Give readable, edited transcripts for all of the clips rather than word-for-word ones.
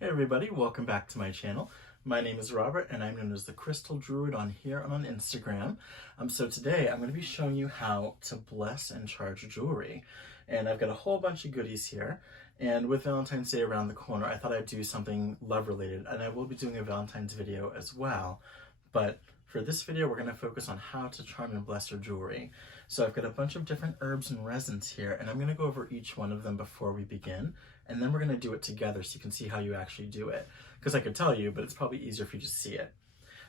Hey everybody, welcome back to my channel. My name is Robert and I'm known as the Crystal Druid on here and on Instagram. So today I'm going to be showing you how to bless and charge jewelry. And I've got a whole bunch of goodies here. And with Valentine's Day around the corner, I thought I'd do something love related, and I will be doing a Valentine's video as well. But for this video, we're going to focus on how to charm and bless your jewelry. So I've got a bunch of different herbs and resins here, and I'm going to go over each one of them before we begin. And then we're going to do it together so you can see how you actually do it. Because I could tell you, but it's probably easier if you just see it.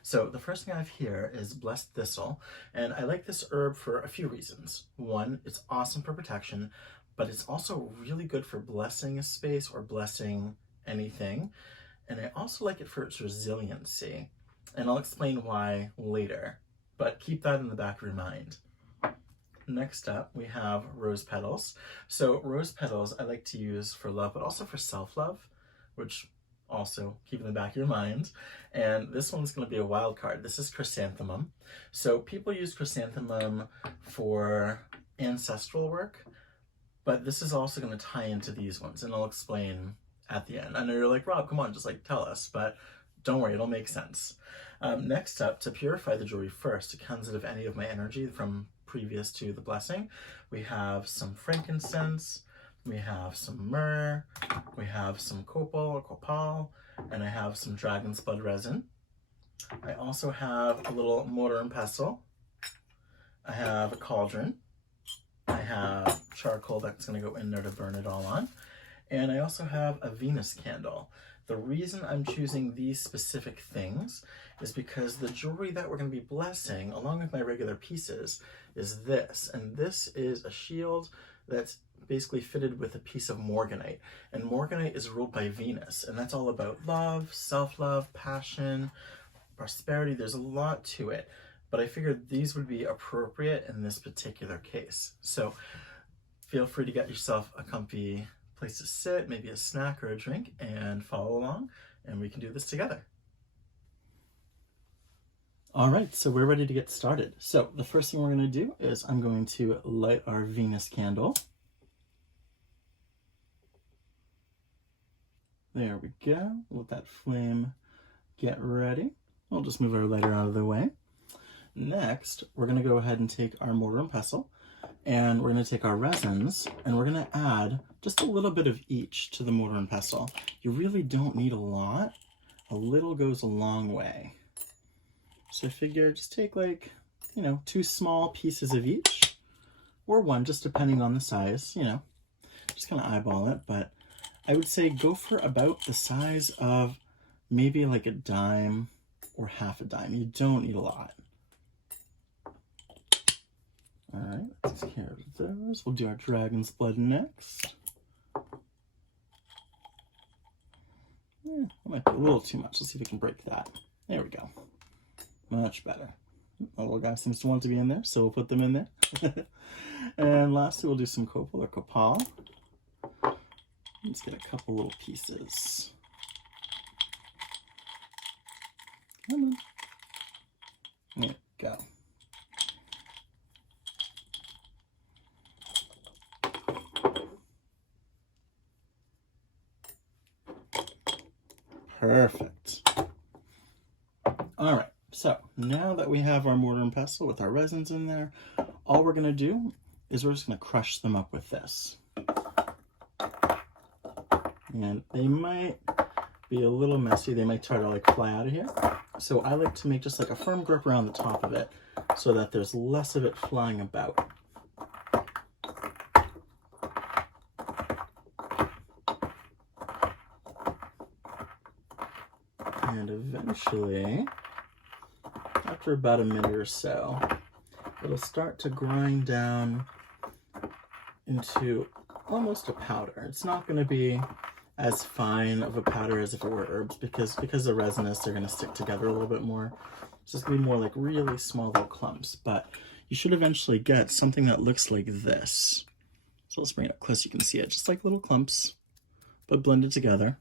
So the first thing I have here is blessed thistle. And I like this herb for a few reasons. One, it's awesome for protection, but it's also really good for blessing a space or blessing anything. And I also like it for its resiliency. And I'll explain why later, but keep that in the back of your mind. Next up, we have rose petals. So rose petals I like to use for love, but also for self-love, which also keep in the back of your mind. And this one's going to be a wild card. This is chrysanthemum. So people use chrysanthemum for ancestral work, but this is also going to tie into these ones, and I'll explain at the end. I know you're like, Rob, come on, just like tell us, but don't worry, it'll make sense. Next up, to purify the jewelry first, to cleanse it of any of my energy from previous to the blessing, we have some frankincense, we have some myrrh, we have some copal or copal, and I have some dragon's blood resin. I also have a little mortar and pestle. I have a cauldron. I have charcoal that's going to go in there to burn it all on. And I also have a Venus candle. The reason I'm choosing these specific things is because the jewelry that we're going to be blessing, along with my regular pieces, is this. And this is a shield that's basically fitted with a piece of morganite. And morganite is ruled by Venus, and that's all about love, self-love, passion, prosperity. There's a lot to it, but I figured these would be appropriate in this particular case. So feel free to get yourself a comfy place to sit, maybe a snack or a drink, and follow along, and we can do this together. All right, so we're ready to get started. So the first thing we're going to do is I'm going to light our Venus candle. There we go. Let that flame get ready. We'll just move our lighter out of the way. Next, we're going to go ahead and take our mortar and pestle, and we're going to take our resins, and we're going to add just a little bit of each to the mortar and pestle. You really don't need a lot. A little goes a long way. So I figure just take like, 2 small pieces of each, or one, just depending on the size, just kind of eyeball it. But I would say go for about the size of maybe like a dime or half a dime. You don't need a lot. All right, let's take care of those. We'll do our dragon's blood next. That might be a little too much. Let's see if we can break that. There we go. Much better. The little guy seems to want to be in there, so we'll put them in there. And lastly, we'll do some copal or copal. Let's get a couple little pieces. Come on. There we go. Perfect. All right, so now that we have our mortar and pestle with our resins in there, all we're going to do is we're just going to crush them up with this. And they might be a little messy. They might try to like fly out of here. So I like to make just like a firm grip around the top of it so that there's less of it flying about. And eventually, after about a minute or so, it'll start to grind down into almost a powder. It's not going to be as fine of a powder as if it were herbs, because the resinous, they're going to stick together a little bit more. It's just going to be more like really small little clumps, but you should eventually get something that looks like this. So let's bring it up close so you can see it, just like little clumps, but blended together.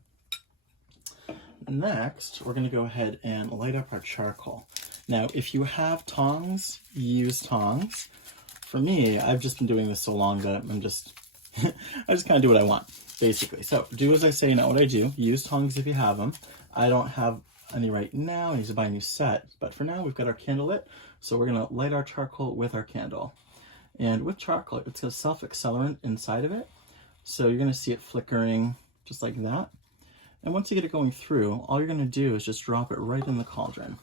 Next, we're going to go ahead and light up our charcoal. Now, if you have tongs, use tongs. For me, I've just been doing this so long that I just kind of do what I want. basically. So do as I say, not what I do. Use tongs if you have them. I don't have any right now. I need to buy a new set. But for now, we've got our candle lit. So we're going to light our charcoal with our candle. And with charcoal, it's got self-accelerant inside of it. So you're going to see it flickering just like that. And once you get it going through, all you're going to do is just drop it right in the cauldron.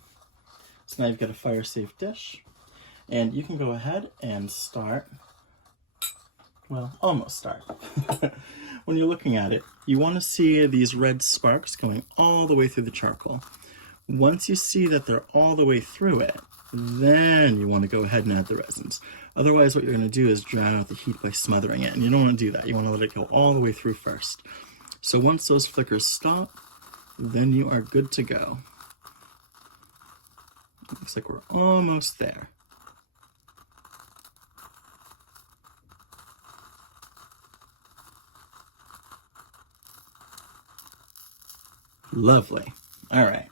So now you've got a fire-safe dish. And you can go ahead and start, well, almost start. When you're looking at it, you want to see these red sparks going all the way through the charcoal. Once you see that they're all the way through it, then you want to go ahead and add the resins. Otherwise, what you're going to do is drown out the heat by smothering it, and you don't want to do that. You want to let it go all the way through first. So once those flickers stop, then you are good to go. Looks like we're almost there. Lovely. All right.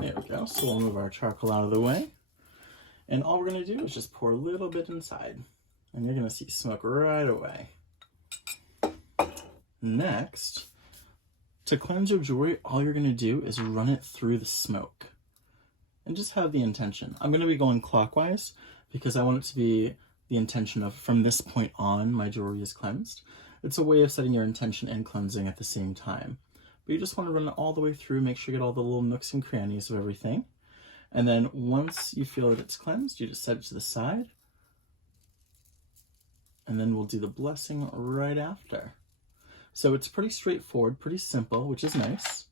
There we go. So we'll move our charcoal out of the way. And all we're going to do is just pour a little bit inside. And you're going to see smoke right away. Next, to cleanse your jewelry, all you're going to do is run it through the smoke. And just have the intention. I'm going to be going clockwise because I want it to be the intention of, from this point on, my jewelry is cleansed. It's a way of setting your intention and cleansing at the same time. But you just want to run it all the way through, make sure you get all the little nooks and crannies of everything. And then once you feel that it's cleansed, you just set it to the side. And then we'll do the blessing right after. So it's pretty straightforward, pretty simple, which is nice.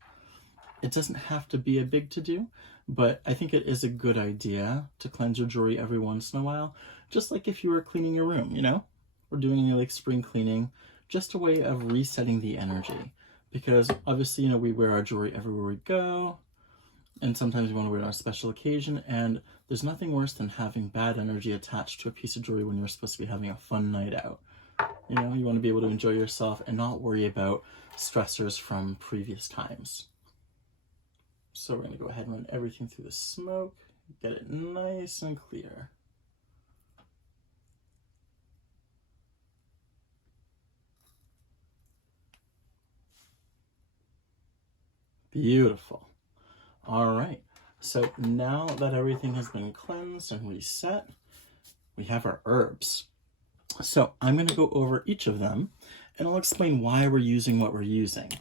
It doesn't have to be a big to-do, but I think it is a good idea to cleanse your jewelry every once in a while. Just like if you were cleaning your room, you know? Or doing any like spring cleaning. Just a way of resetting the energy. Because obviously, you know, we wear our jewelry everywhere we go. And sometimes we want to wear it on a special occasion. And there's nothing worse than having bad energy attached to a piece of jewelry when you're supposed to be having a fun night out. You know, you want to be able to enjoy yourself and not worry about stressors from previous times. So we're going to go ahead and run everything through the smoke. Get it nice and clear. Beautiful. All right, so now that everything has been cleansed and reset, we have our herbs. So I'm going to go over each of them and I'll explain why we're using what we're using.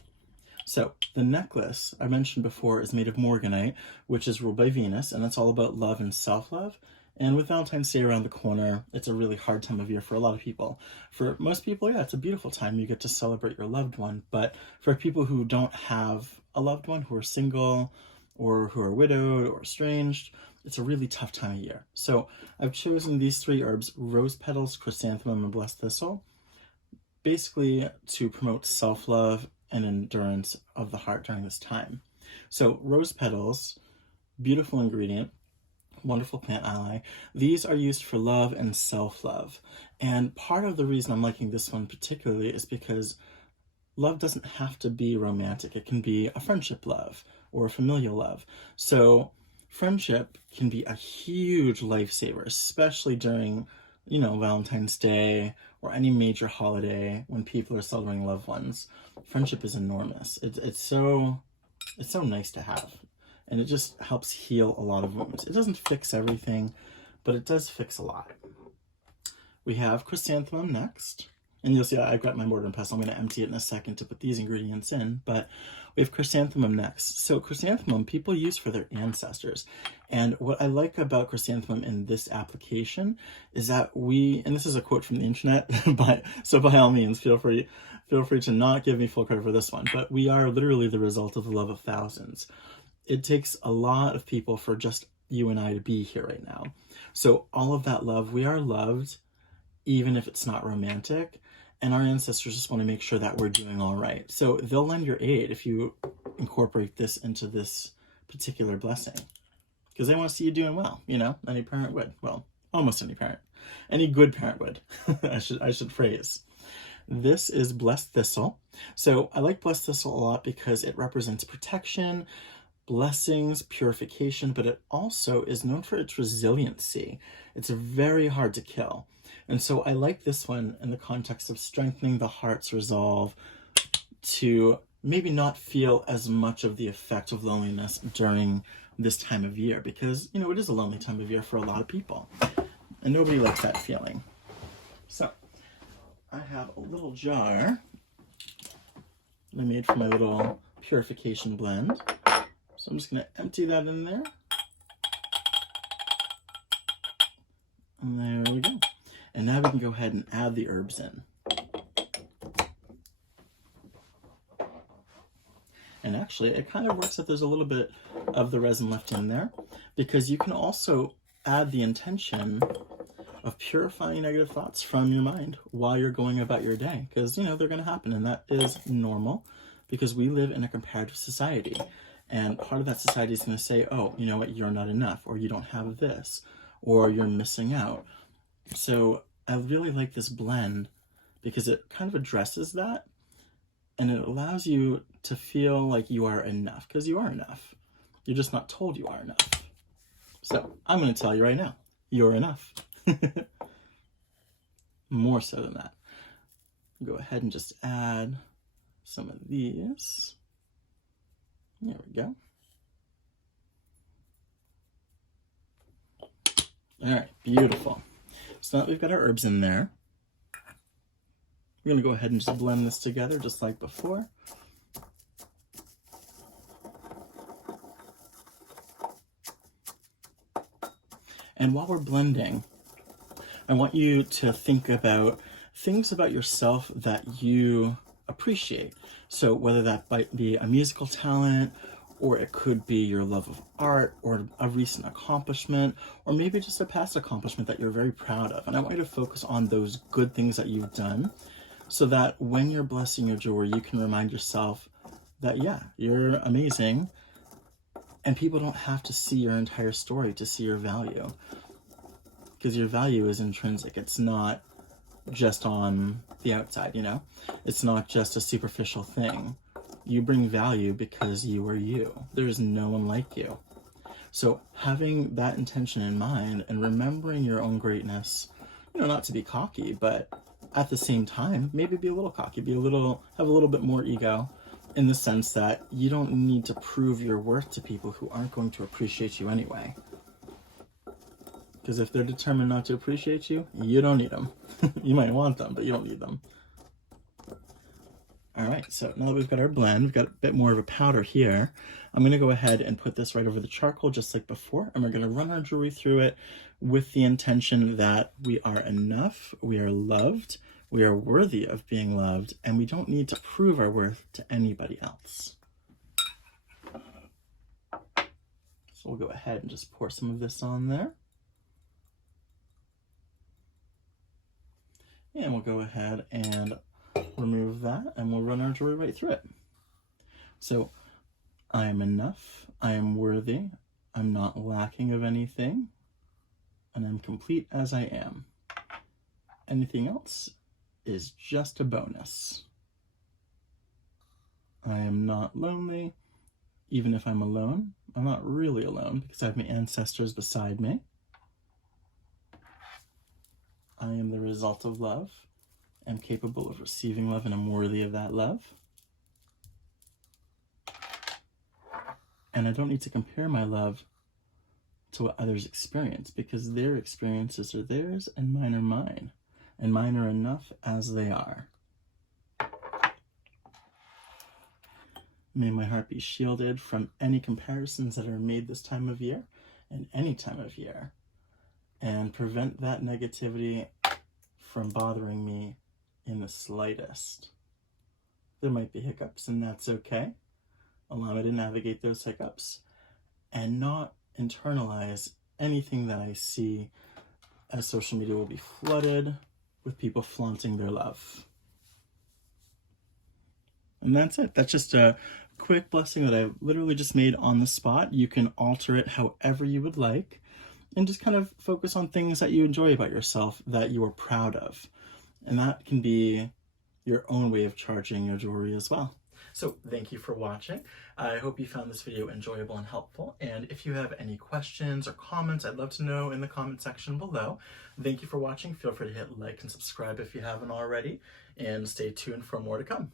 So the necklace I mentioned before is made of morganite, which is ruled by Venus, and that's all about love and self-love. And with Valentine's Day around the corner, it's a really hard time of year for a lot of people. For most people, yeah, it's a beautiful time. You get to celebrate your loved one. But for people who don't have a loved one, who are single or who are widowed or estranged, it's a really tough time of year. So I've chosen these three herbs, rose petals, chrysanthemum, and blessed thistle, basically to promote self-love and endurance of the heart during this time. So rose petals, beautiful ingredient, wonderful plant ally. These are used for love and self-love. And part of the reason I'm liking this one particularly is because love doesn't have to be romantic. It can be a friendship love or a familial love. So friendship can be a huge lifesaver, especially during, you know, Valentine's Day or any major holiday when people are celebrating loved ones. Friendship is enormous. It's so nice to have. And it just helps heal a lot of wounds. It doesn't fix everything, but it does fix a lot. We have chrysanthemum next. And you'll see I've got my mortar and pestle. I'm going to empty it in a second to put these ingredients in. But we have chrysanthemum next. So chrysanthemum people use for their ancestors. And what I like about chrysanthemum in this application is that and this is a quote from the internet, so by all means, feel free to not give me full credit for this one. But we are literally the result of the love of thousands. It takes a lot of people for just you and I to be here right now. So all of that love, we are loved, even if it's not romantic. And our ancestors just want to make sure that we're doing all right. So they'll lend your aid if you incorporate this into this particular blessing. Because they want to see you doing well, you know? Any parent would. Well, almost any parent. Any good parent would, I should phrase. This is blessed thistle. So I like blessed thistle a lot because it represents protection, blessings, purification, but it also is known for its resiliency. It's very hard to kill. And so I like this one in the context of strengthening the heart's resolve to maybe not feel as much of the effect of loneliness during this time of year, because, you know, it is a lonely time of year for a lot of people, and nobody likes that feeling. So I have a little jar that I made for my little purification blend. So I'm just going to empty that in there. And there we go. And now we can go ahead and add the herbs in. And actually, it kind of works if there's a little bit of the resin left in there, because you can also add the intention of purifying negative thoughts from your mind while you're going about your day, because, you know, they're going to happen, and that is normal because we live in a comparative society, and part of that society is going to say, oh, you know what, you're not enough, or you don't have this, or you're missing out. So I really like this blend because it kind of addresses that, and it allows you to feel like you are enough, because you are enough. You're just not told you are enough. So I'm going to tell you right now, you're enough. More so than that. Go ahead and just add some of these. There we go. All right, beautiful. So now that we've got our herbs in there, we're going to go ahead and just blend this together just like before. And while we're blending, I want you to think about things about yourself that you appreciate. So whether that might be a musical talent, or it could be your love of art, or a recent accomplishment, or maybe just a past accomplishment that you're very proud of. And I want you to focus on those good things that you've done, so that when you're blessing your jewelry, you can remind yourself that, yeah, you're amazing, and people don't have to see your entire story to see your value. Because your value is intrinsic. It's not just on the outside, you know? It's not just a superficial thing. You bring value because you are you. There's no one like you. So having that intention in mind and remembering your own greatness, you know, not to be cocky, but at the same time, maybe be a little cocky, have a little bit more ego, in the sense that you don't need to prove your worth to people who aren't going to appreciate you anyway. Because if they're determined not to appreciate you, you don't need them. You might want them, but you don't need them. All right, so now that we've got our blend, we've got a bit more of a powder here. I'm going to go ahead and put this right over the charcoal just like before, and we're going to run our jewelry through it with the intention that we are enough, we are loved, we are worthy of being loved, and we don't need to prove our worth to anybody else. So we'll go ahead and just pour some of this on there. And we'll go ahead and remove that, and we'll run our jewelry right through it. So, I am enough, I am worthy, I'm not lacking of anything, and I'm complete as I am. Anything else is just a bonus. I am not lonely. Even if I'm alone, I'm not really alone because I have my ancestors beside me. I am the result of love. I'm capable of receiving love, and I'm worthy of that love. And I don't need to compare my love to what others experience, because their experiences are theirs and mine are mine. And mine are enough as they are. May my heart be shielded from any comparisons that are made this time of year and any time of year, and prevent that negativity from bothering me in the slightest. There might be hiccups, and that's okay. Allow me to navigate those hiccups and not internalize anything that I see, as social media will be flooded with people flaunting their love. And that's it. That's just a quick blessing that I literally just made on the spot. You can alter it however you would like, and just kind of focus on things that you enjoy about yourself, that you are proud of. And that can be your own way of charging your jewelry as well. So thank you for watching. I hope you found this video enjoyable and helpful. And if you have any questions or comments, I'd love to know in the comment section below. Thank you for watching. Feel free to hit like and subscribe if you haven't already, and stay tuned for more to come.